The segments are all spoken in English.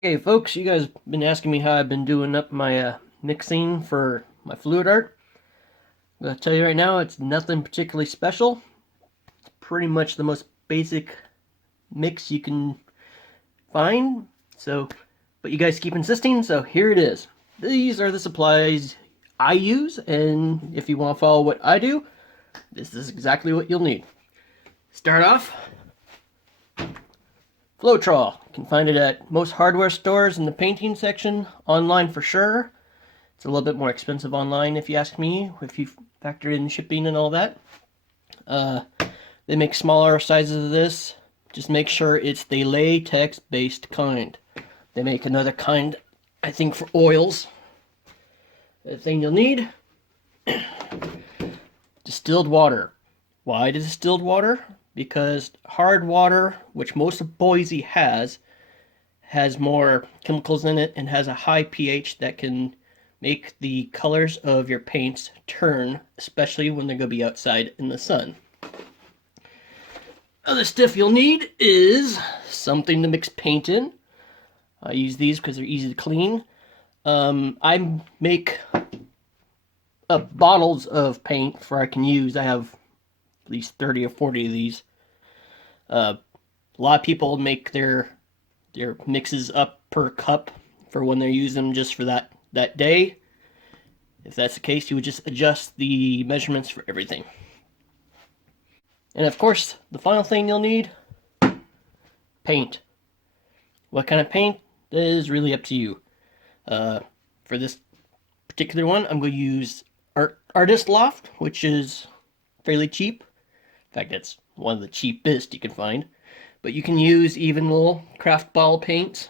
Hey folks, you guys been asking me how I've been doing up my mixing for my fluid art. I'm gonna tell you right now, it's nothing particularly special. It's pretty much the most basic mix you can find. So, but you guys keep insisting, so here it is. These are the supplies I use, and if you want to follow what I do, this is exactly what you'll need. Start off, Floetrol. You can find it at most hardware stores in the painting section, online for sure. It's a little bit more expensive online if you ask me, if you factor in shipping and all that. They make smaller sizes of this. Just make sure it's the latex-based kind. They make another kind, I think, for oils. The thing you'll need, distilled water. Why distilled water? Because hard water, which most of Boise has more chemicals in it and has a high pH that can make the colors of your paints turn, especially when they're going to be outside in the sun. Other stuff you'll need is something to mix paint in. I use these because they're easy to clean. I make bottles of paint for I can use. I have at least 30 or 40 of these. A lot of people make their mixes up per cup for when they're using them just for that day. If that's the case, you would just adjust the measurements for everything. And of course, the final thing you'll need, paint. What kind of paint is really up to you. For this particular one, I'm going to use Artist Loft, which is fairly cheap. In fact, it's one of the cheapest you can find. But you can use even little craft bottle paints.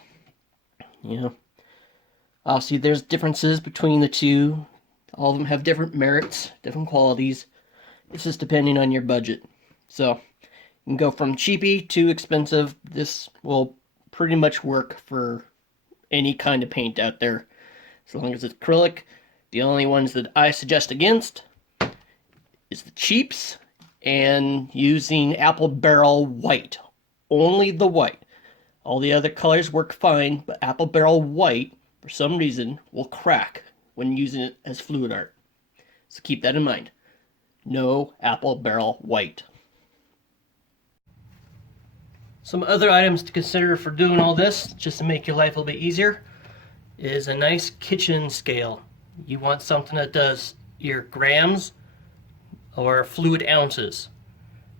You know, obviously there's differences between the two. All of them have different merits, different qualities. It's just depending on your budget. So you can go from cheapy to expensive. This will pretty much work for any kind of paint out there, as long as it's acrylic. The only ones that I suggest against is the cheaps and using apple barrel white. Only the white. All the other colors work fine, but apple barrel white, for some reason, will crack when using it as fluid art. So keep that in mind. No apple barrel white. Some other items to consider for doing all this, just to make your life a little bit easier, is a nice kitchen scale. You want something that does your grams or fluid ounces,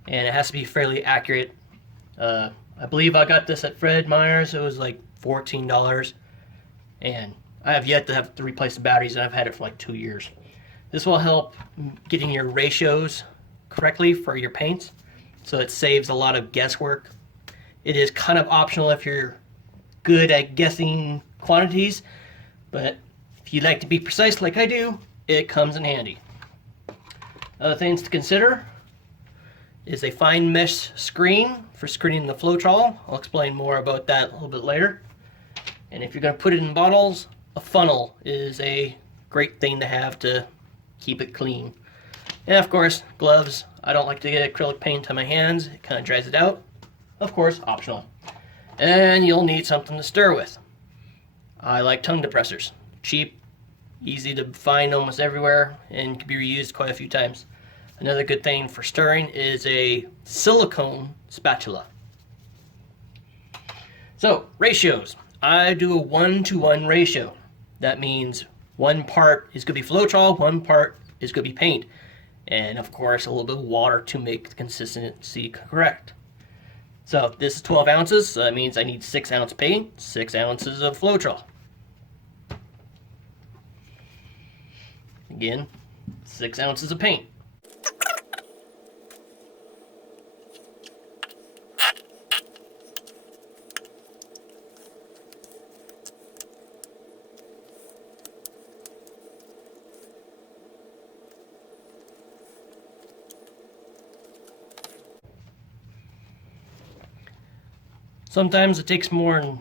and it has to be fairly accurate. I believe I got this at Fred Meyer's. It was like $14, and I have yet to have to replace the batteries, and I've had it for like 2 years. This will help getting your ratios correctly for your paints, so it saves a lot of guesswork. It is kind of optional if you're good at guessing quantities, but if you like to be precise like I do, it comes in handy. Other things to consider is a fine mesh screen for screening the Floetrol. I'll explain more about that a little bit later. And if you're going to put it in bottles, a funnel is a great thing to have to keep it clean. And of course, gloves. I don't like to get acrylic paint on my hands. It kind of dries it out. Of course, optional. And you'll need something to stir with. I like tongue depressors. Cheap, easy to find almost everywhere, and can be reused quite a few times. Another good thing for stirring is a silicone spatula. So, ratios. I do a 1-to-1 ratio. That means one part is going to be Floetrol, one part is going to be paint. And of course, a little bit of water to make the consistency correct. So, this is 12 ounces, so that means I need 6 ounce paint, 6 ounces of Floetrol. Again, 6 ounces of paint. Sometimes it takes more than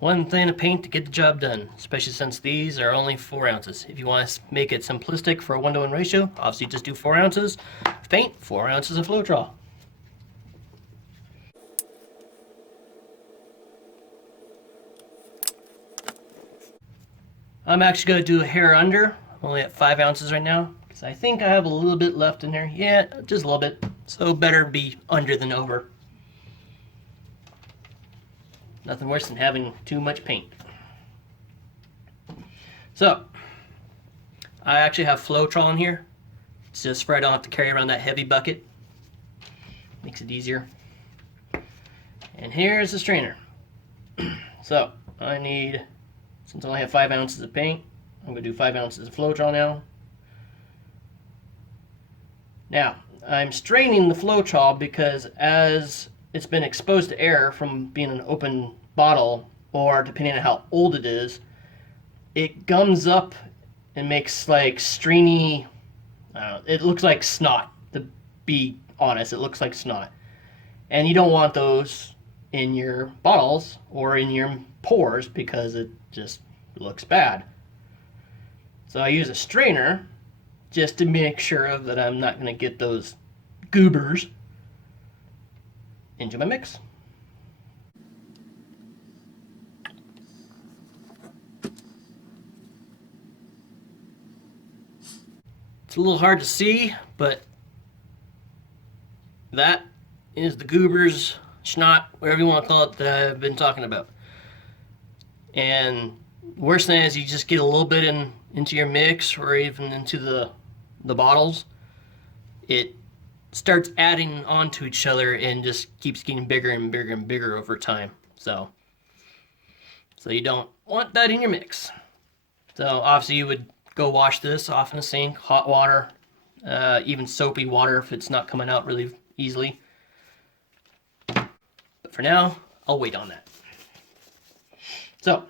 one thing of paint to get the job done, especially since these are only 4 ounces. If you want to make it simplistic for a 1-to-1 ratio, obviously just do 4 ounces of paint, 4 ounces of Floetrol. I'm actually going to do a hair under. I'm only at 5 ounces right now because I think I have a little bit left in there. Yeah, just a little bit. So better be under than over. Nothing worse than having too much paint. So, I actually have Floetrol in here. It's just for I don't have to carry around that heavy bucket. Makes it easier. And here's the strainer. So, I need, since I only have 5 ounces of paint, I'm going to do 5 ounces of Floetrol now. Now, I'm straining the Floetrol because as it's been exposed to air from being an open bottle, or depending on how old it is, it gums up and makes like stringy, it looks like snot. To be honest, it looks like snot. And you don't want those in your bottles or in your pours because it just looks bad. So I use a strainer just to make sure that I'm not going to get those goobers into my mix. It's a little hard to see, but that is the goobers, snot, whatever you want to call it, that I've been talking about. And worst thing is you just get a little bit into your mix or even into the bottles. It starts adding onto each other and just keeps getting bigger and bigger and bigger over time. So you don't want that in your mix. So obviously you would go wash this off in the sink, hot water, even soapy water if it's not coming out really easily. But for now, I'll wait on that. So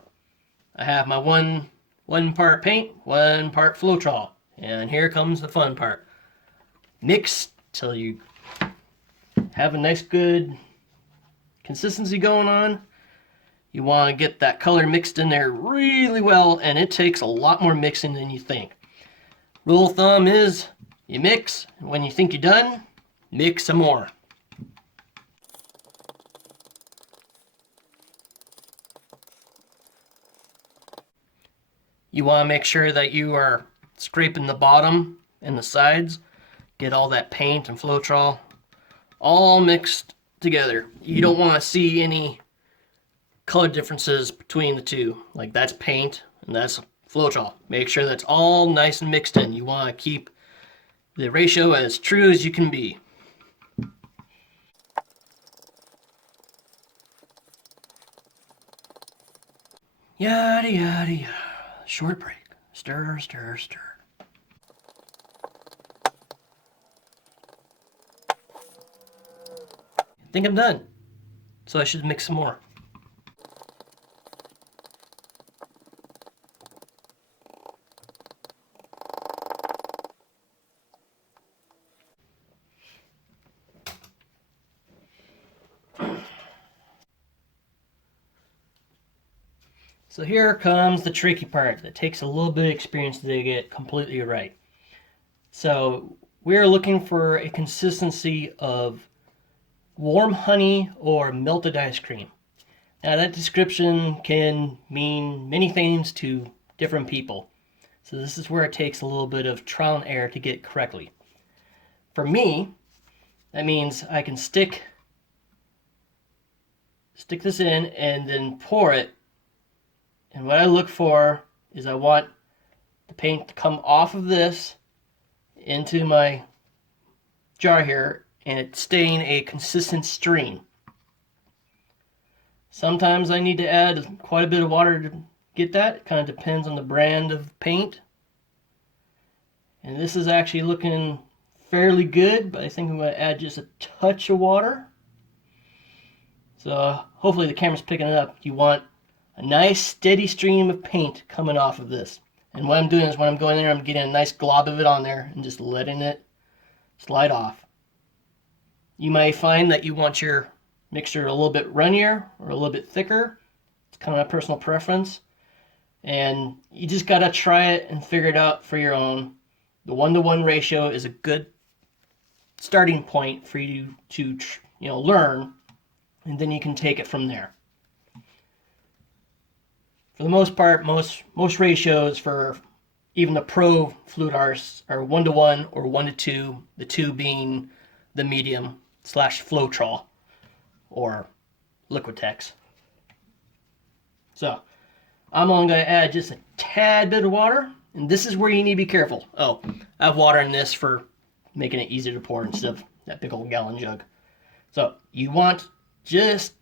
I have my one part paint, 1 part Floetrol, and here comes the fun part. Mix till you have a nice good consistency going on. You want to get that color mixed in there really well, and it takes a lot more mixing than you think. Rule of thumb is you mix, and when you think you're done, mix some more. You want to make sure that you are scraping the bottom and the sides, get all that paint and Floetrol all mixed together. You don't want to see any color differences between the two. Like that's paint and that's Floetrol. Make sure that's all nice and mixed in. You want to keep the ratio as true as you can be. Yada yada yada. Short break. Stir, stir, stir. I think I'm done. So I should mix some more. So here comes the tricky part that takes a little bit of experience to get completely right. So we're looking for a consistency of warm honey or melted ice cream. Now that description can mean many things to different people. So this is where it takes a little bit of trial and error to get it correctly. For me, that means I can stick this in and then pour it. And what I look for is I want the paint to come off of this into my jar here and it's staying a consistent stream. Sometimes I need to add quite a bit of water to get that. It kind of depends on the brand of paint. And this is actually looking fairly good, but I think I'm going to add just a touch of water. So hopefully the camera's picking it up. You want a nice steady stream of paint coming off of this. And what I'm doing is when I'm going there, I'm getting a nice glob of it on there and just letting it slide off. You may find that you want your mixture a little bit runnier or a little bit thicker. It's kind of a personal preference. And you just got to try it and figure it out for your own. The 1-to-1 ratio is a good starting point for you to learn, and then you can take it from there. For the most part, most ratios for even the pro fluid artists are 1-to-1 or 1-to-2, the 2 being the medium slash Floetrol or Liquitex. So I'm only going to add just a tad bit of water, and this is where you need to be careful. Oh, I have water in this for making it easier to pour instead of that big old gallon jug. So you want just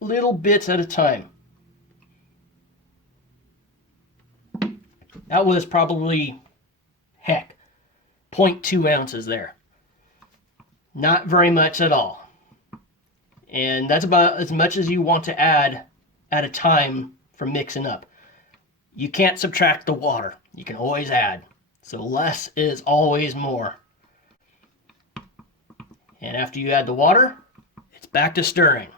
little bits at a time. That was probably, heck, 0.2 ounces there. Not very much at all. And that's about as much as you want to add at a time for mixing up. You can't subtract the water. You can always add. So less is always more. And after you add the water, it's back to stirring.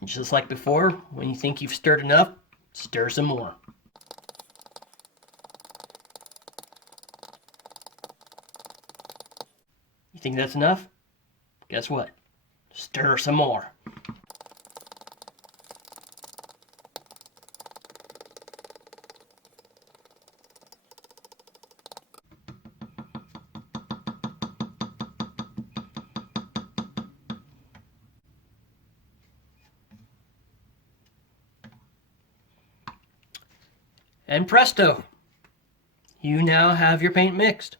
And just like before, when you think you've stirred enough, stir some more. You think that's enough? Guess what? Stir some more. And presto, you now have your paint mixed.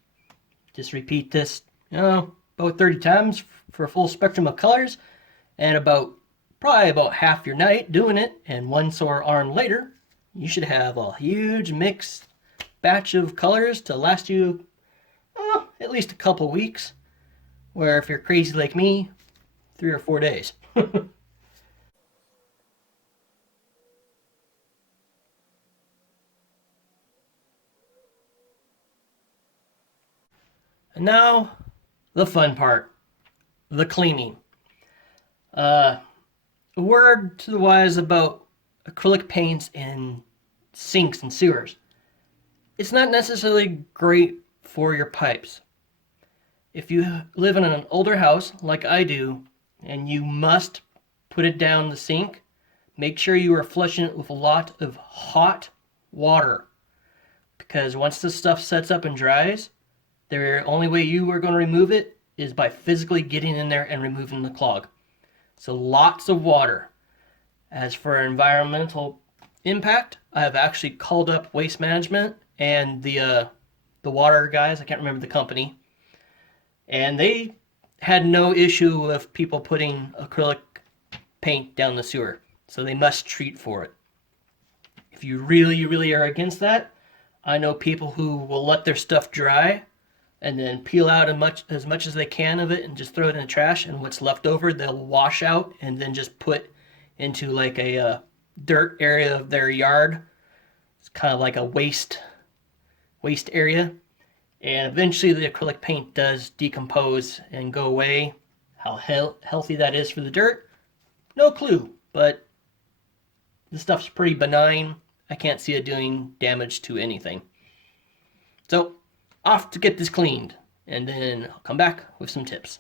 Just repeat this, about 30 times for a full spectrum of colors, and probably about half your night doing it, and one sore arm later, you should have a huge mixed batch of colors to last you at least a couple weeks, where if you're crazy like me, 3 or 4 days. And now, the fun part, the cleaning. A word to the wise about acrylic paints in sinks and sewers. It's not necessarily great for your pipes. If you live in an older house like I do, and you must put it down the sink, make sure you are flushing it with a lot of hot water. Because once this stuff sets up and dries, the only way you are going to remove it is by physically getting in there and removing the clog. So lots of water. As for environmental impact, I have actually called up Waste Management and the water guys, I can't remember the company, and they had no issue of people putting acrylic paint down the sewer. So they must treat for it. If you really, really are against that, I know people who will let their stuff dry and then peel out as much as they can of it and just throw it in the trash, and what's left over they'll wash out and then just put into like a dirt area of their yard. It's kind of like a waste area, and eventually the acrylic paint does decompose and go away. How healthy that is for the dirt, no clue, but the stuff's pretty benign. I can't see it doing damage to anything. So off to get this cleaned, and then I'll come back with some tips.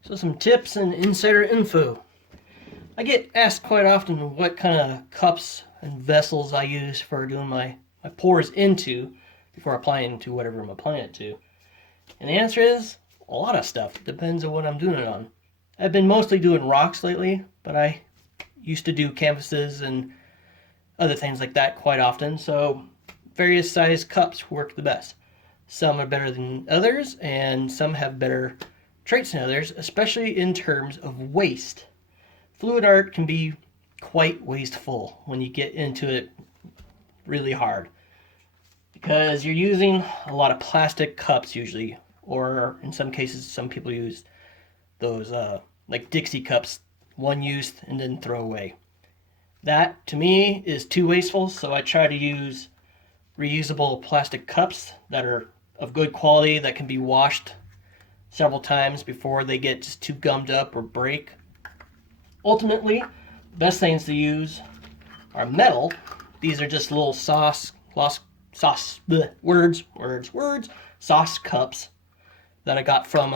So some tips and insider info. I get asked quite often what kind of cups and vessels I use for doing my pours into before applying to whatever I'm applying it to. And the answer is a lot of stuff. Depends on what I'm doing it on. I've been mostly doing rocks lately, but I used to do canvases and other things like that quite often, so various size cups work the best. Some are better than others, and some have better traits than others, especially in terms of waste. Fluid art can be quite wasteful when you get into it really hard, because you're using a lot of plastic cups usually, or in some cases some people use those like Dixie cups, one use and then throw away. That to me is too wasteful, so I try to use reusable plastic cups that are of good quality, that can be washed several times before they get just too gummed up or break. Ultimately, the best things to use are metal. These are just little sauce cups that I got from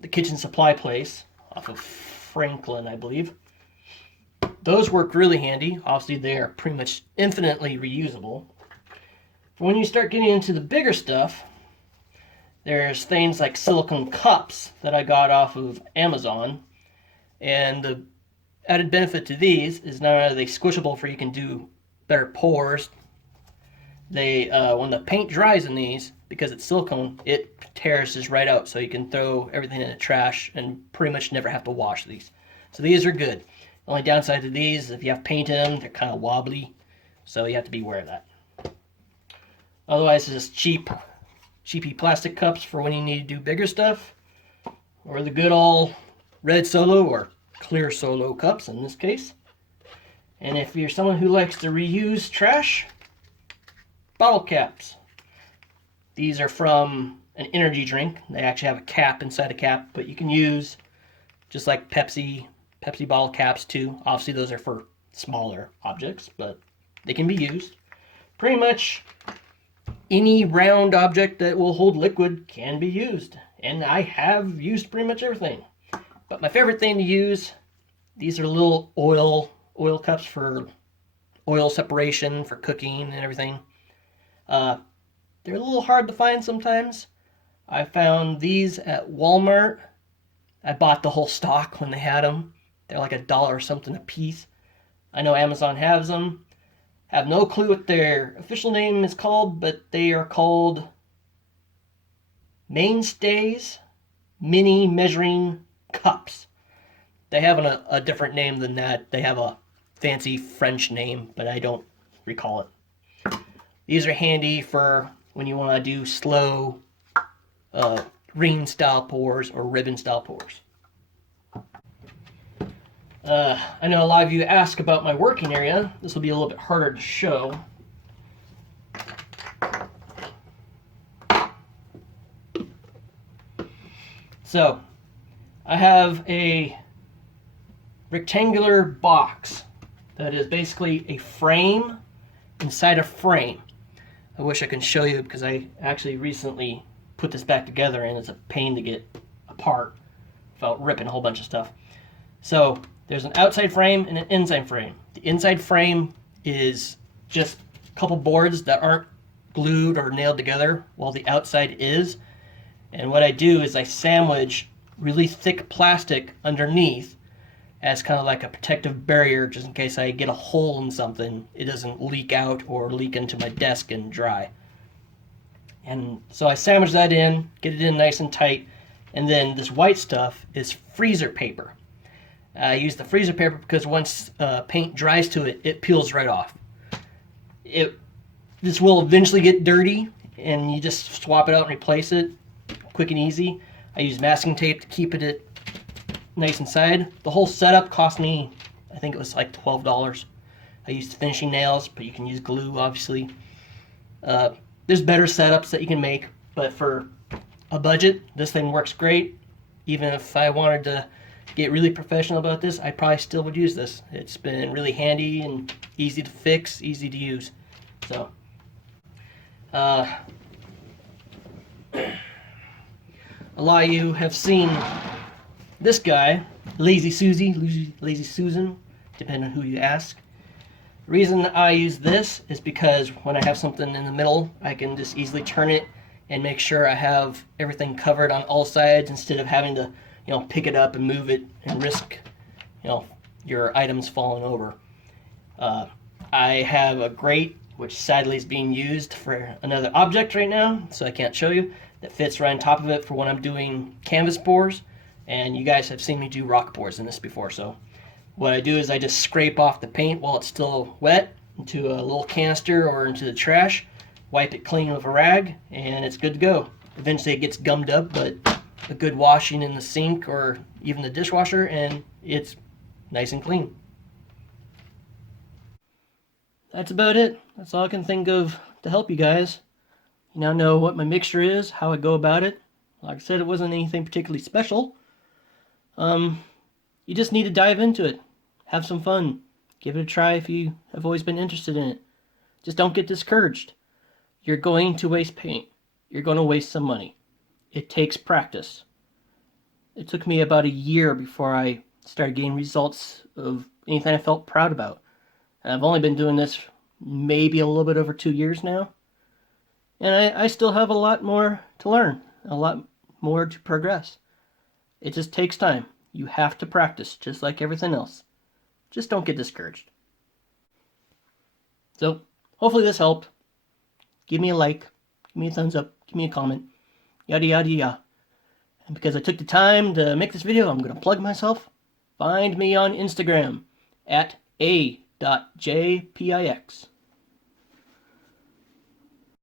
the kitchen supply place off of Franklin, I believe. those work really handy. Obviously, they are pretty much infinitely reusable. When you start getting into the bigger stuff, there's things like silicone cups that I got off of Amazon. And the added benefit to these is not only are they squishable for you can do better pours, they when the paint dries in these, because it's silicone, it tears just right out, so you can throw everything in the trash and pretty much never have to wash these. So these are good. The only downside to these is if you have paint in them, they're kind of wobbly, so you have to be aware of that. Otherwise, it's just cheapy plastic cups for when you need to do bigger stuff, or the good old red Solo or clear Solo cups in this case. And if you're someone who likes to reuse trash, bottle caps. These are from an energy drink. They actually have a cap inside a cap, but you can use just like Pepsi bottle caps too. Obviously those are for smaller objects, but they can be used. Pretty much any round object that will hold liquid can be used, and I have used pretty much everything. But my favorite thing to use, these are little oil cups for oil separation for cooking and everything. They're a little hard to find sometimes. I found these at Walmart. I bought the whole stock when they had them. They're like $1 or something a piece. I know Amazon has them. Have no clue what their official name is called, but they are called Mainstays Mini Measuring Cups. They have a different name than that. They have a fancy French name, but I don't recall it. These are handy for when you want to do slow ring style pours or ribbon style pours. I know a lot of you ask about my working area. This will be a little bit harder to show. So, I have a rectangular box that is basically a frame inside a frame. I wish I could show you because I actually recently put this back together and it's a pain to get apart without ripping a whole bunch of stuff. So there's an outside frame and an inside frame. The inside frame is just a couple boards that aren't glued or nailed together, while the outside is. And what I do is I sandwich really thick plastic underneath as kind of like a protective barrier, just in case I get a hole in something, it doesn't leak out or leak into my desk and dry. And so I sandwich that in, get it in nice and tight, and then this white stuff is freezer paper. I use the freezer paper because once paint dries to it, it peels right off. This will eventually get dirty, and you just swap it out and replace it, quick and easy. I use masking tape to keep it nice inside. The whole setup cost me, I think it was like $12. I used finishing nails, but you can use glue, obviously. There's better setups that you can make, but for a budget, this thing works great. Even if I wanted to get really professional about this, I probably still would use this. It's been really handy and easy to fix, easy to use. So, a lot of you have seen this guy, Lazy Susan, depending on who you ask. The reason I use this is because when I have something in the middle, I can just easily turn it and make sure I have everything covered on all sides instead of having to, pick it up and move it and risk, your items falling over. I have a grate, which sadly is being used for another object right now, so I can't show you, that fits right on top of it for when I'm doing canvas pours. And you guys have seen me do rock pours in this before, so what I do is I just scrape off the paint while it's still wet into a little canister or into the trash, wipe it clean with a rag, and it's good to go. Eventually it gets gummed up, but a good washing in the sink or even the dishwasher, and it's nice and clean. That's about it. That's all I can think of to help you guys. You now know what my mixture is, how I go about it. Like I said, it wasn't anything particularly special. You just need to dive into it. Have some fun. Give it a try if you have always been interested in it. Just don't get discouraged. You're going to waste paint. You're going to waste some money. It takes practice. It took me about a year before I started getting results of anything I felt proud about. And I've only been doing this maybe a little bit over 2 years now. And I still have a lot more to learn, a lot more to progress. It just takes time. You have to practice, just like everything else. Just don't get discouraged. So, hopefully this helped. Give me a like, give me a thumbs up, give me a comment, yada yada yada. And because I took the time to make this video, I'm going to plug myself. Find me on Instagram at a.jpix.